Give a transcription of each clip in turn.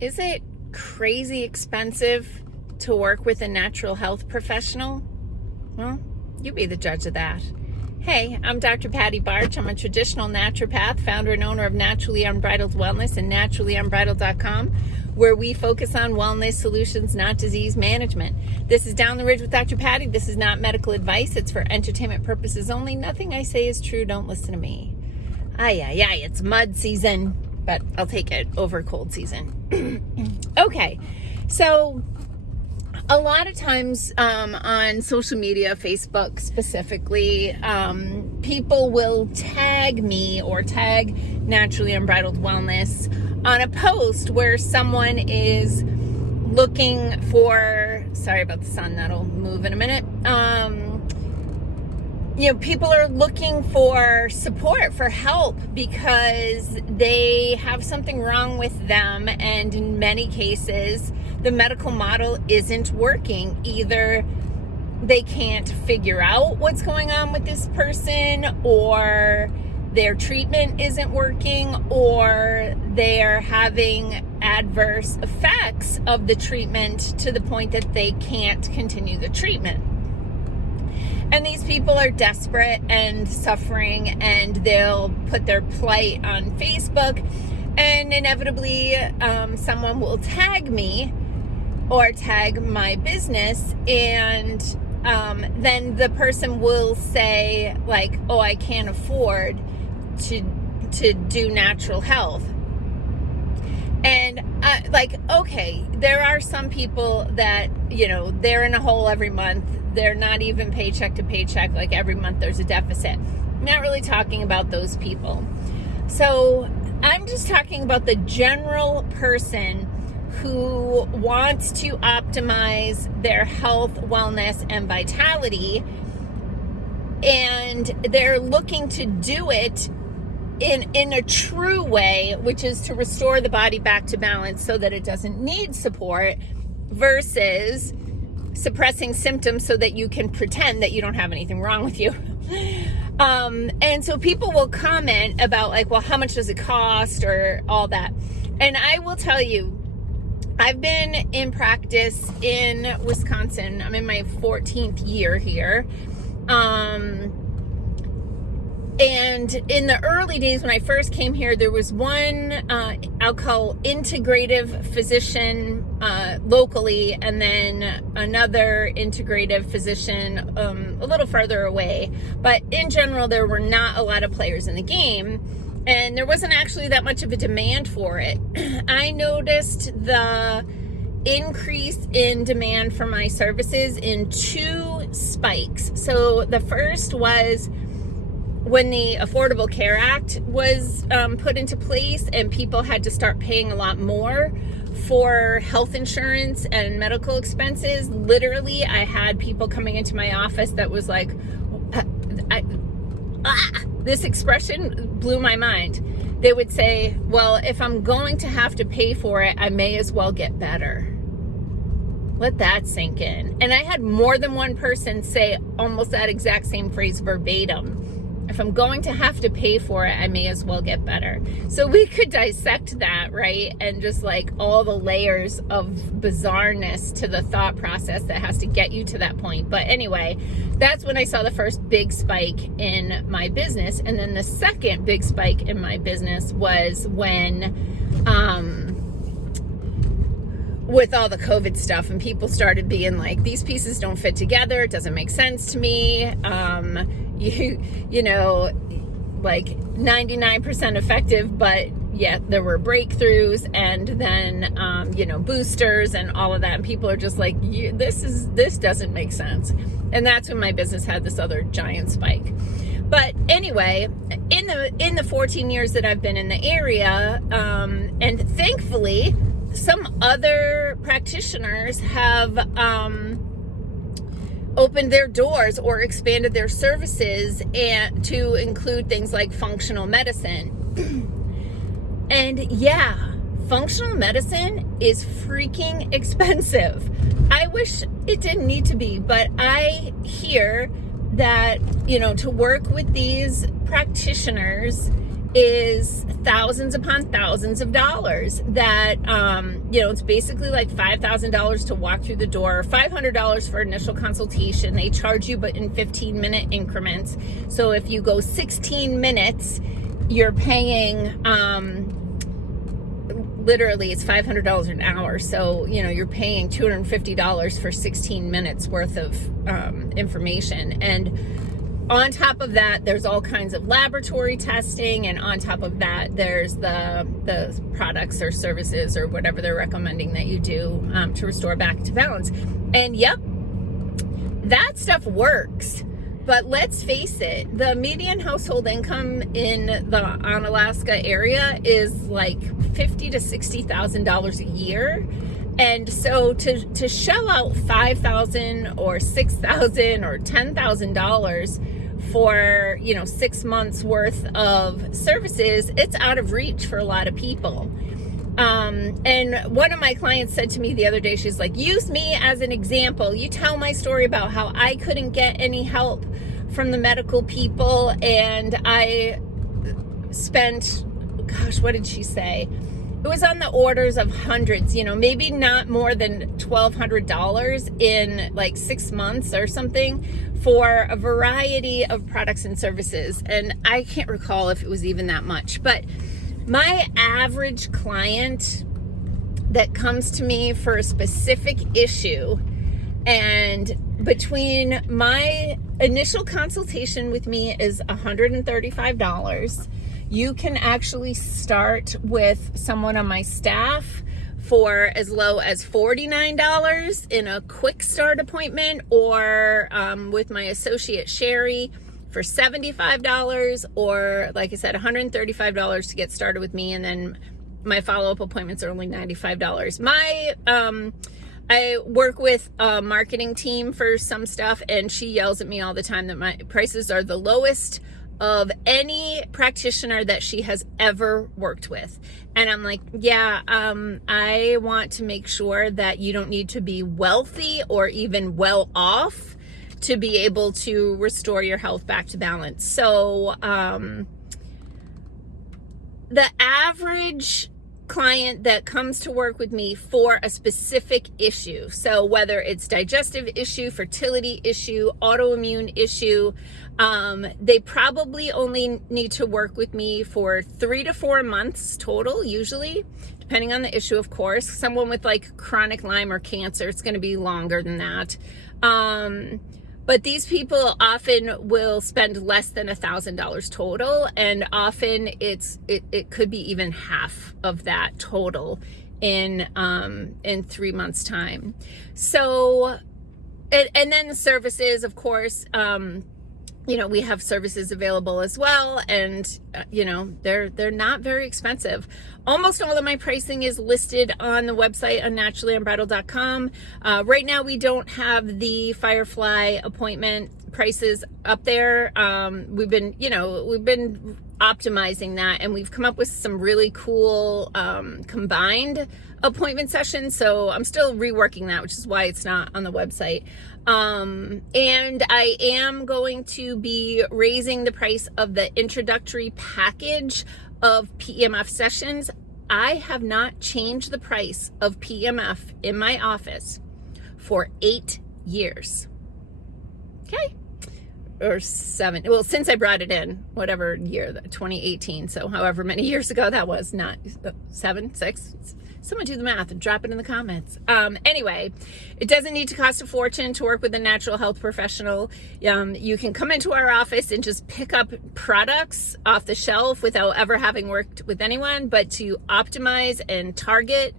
Is it crazy expensive to work with a natural health professional? Well, you be the judge of that. Hey, I'm Dr. Patty Barch. I'm a traditional naturopath, founder and owner of Naturally Unbridled Wellness and naturallyunbridled.com, where we focus on wellness solutions, not disease management. This is Down the Ridge with Dr. Patty. This is not medical advice. It's for entertainment purposes only. Nothing I say is true. Don't listen to me. It's mud season, but I'll take it over cold season. Okay, so a lot of times on social media, Facebook specifically, people will tag me or tag Naturally Unbridled Wellness on a post where someone is looking for, sorry about the sun, that'll move in a minute. People are looking for support, for help, because they have something wrong with them, and in many cases, the medical model isn't working. Either they can't figure out what's going on with this person, or their treatment isn't working, or they're having adverse effects of the treatment to the point that they can't continue the treatment. And these people are desperate and suffering, and they'll put their plight on Facebook, and inevitably someone will tag me or tag my business, and then the person will say, like, oh, I can't afford to do natural health. And okay, there are some people that, they're in a hole every month. They're not even paycheck to paycheck. Like, every month there's a deficit. I'm not really talking about those people. So I'm just talking about the general person who wants to optimize their health, wellness, and vitality. And they're looking to do it in a true way, which is to restore the body back to balance so that it doesn't need support, versus suppressing symptoms so that you can pretend that you don't have anything wrong with you. And so people will comment about, like, well, how much does it cost, or all that. And I will tell you, I've been in practice in Wisconsin. I'm in my 14th year here. And in the early days when I first came here, there was one, I'll call integrative physician locally, and then another integrative physician a little further away. But in general, there were not a lot of players in the game, and there wasn't actually that much of a demand for it. I noticed the increase in demand for my services in two spikes. So the first was when the Affordable Care Act was put into place, and people had to start paying a lot more for health insurance and medical expenses. Literally, I had people coming into my office that was like, this expression blew my mind. They would say, well, if I'm going to have to pay for it, I may as well get better. Let that sink in. And I had more than one person say almost that exact same phrase verbatim. If I'm going to have to pay for it, I may as well get better. So we could dissect that, right? And just like all the layers of bizarreness to the thought process that has to get you to that point. But anyway, that's when I saw the first big spike in my business. And then the second big spike in my business was when, with all the COVID stuff, and people started being like, these pieces don't fit together. It doesn't make sense to me. Like 99% effective, but yet there were breakthroughs, and then, boosters and all of that. And people are just like, this doesn't make sense. And that's when my business had this other giant spike. But anyway, in the 14 years that I've been in the area, and thankfully, some other practitioners have opened their doors or expanded their services and to include things like functional medicine. And yeah, functional medicine is freaking expensive. I wish it didn't need to be, but I hear that, to work with these practitioners is thousands upon thousands of dollars that, it's basically like $5,000 to walk through the door, $500 for initial consultation. They charge you, but in 15-minute increments. So if you go 16 minutes, you're paying, literally it's $500 an hour. So, you're paying $250 for 16 minutes worth of information. And on top of that, there's all kinds of laboratory testing. And on top of that, there's the products or services or whatever they're recommending that you do to restore back to balance. And yep, that stuff works. But let's face it, the median household income in the Onalaska area is like $50,000 to $60,000 a year. And so to shell out $5,000 or $6,000 or $10,000 for 6 months worth of services, it's out of reach for a lot of people. And one of my clients said to me the other day, she's like, use me as an example. You tell my story about how I couldn't get any help from the medical people, and I spent, gosh, what did she say? It was on the orders of hundreds, maybe not more than $1,200 in like 6 months or something for a variety of products and services. And I can't recall if it was even that much, but my average client that comes to me for a specific issue, and between my initial consultation with me is $135. You can actually start with someone on my staff for as low as $49 in a quick start appointment, or with my associate Sherry for $75, or like I said, $135 to get started with me. And then my follow-up appointments are only $95. I work with a marketing team for some stuff, and she yells at me all the time that my prices are the lowest of any practitioner that she has ever worked with. And I'm like, yeah, I want to make sure that you don't need to be wealthy or even well off to be able to restore your health back to balance. So the average client that comes to work with me for a specific issue, so whether it's digestive issue, fertility issue, autoimmune issue, they probably only need to work with me for 3 to 4 months total, usually, depending on the issue, of course. Someone with like chronic Lyme or cancer, it's going to be longer than that. But these people often will spend less than $1,000 total, and often it could be even half of that total in 3 months' time. So, and then the services, of course, we have services available as well, and they're not very expensive. Almost all of my pricing is listed on the website on naturallyunbridled.com. Right now we don't have the Firefly appointment prices up there. We've been optimizing that, and we've come up with some really cool combined appointment sessions. So I'm still reworking that, which is why it's not on the website. And I am going to be raising the price of the introductory package of PEMF sessions. I have not changed the price of PEMF in my office for 8 years. Okay. Or 7. Well, since I brought it in, whatever year, 2018. So however many years ago that was, not 7, 6. Someone do the math and drop it in the comments. Anyway, it doesn't need to cost a fortune to work with a natural health professional. You can come into our office and just pick up products off the shelf without ever having worked with anyone, but to optimize and target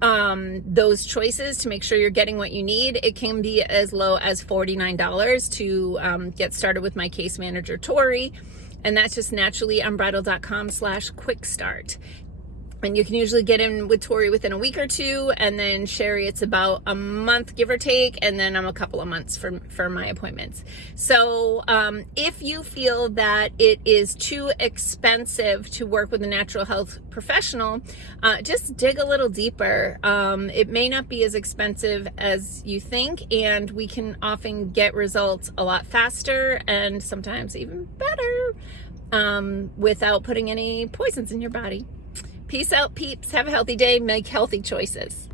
those choices to make sure you're getting what you need. It can be as low as $49 to get started with my case manager, Tori. And that's just naturallyunbridled.com/quickstart. And you can usually get in with Tori within a week or two, and then Sherry, it's about a month, give or take, and then I'm a couple of months for my appointments. So if you feel that it is too expensive to work with a natural health professional, just dig a little deeper. It may not be as expensive as you think, and we can often get results a lot faster and sometimes even better. without putting any poisons in your body. Peace out, peeps. Have a healthy day. Make healthy choices.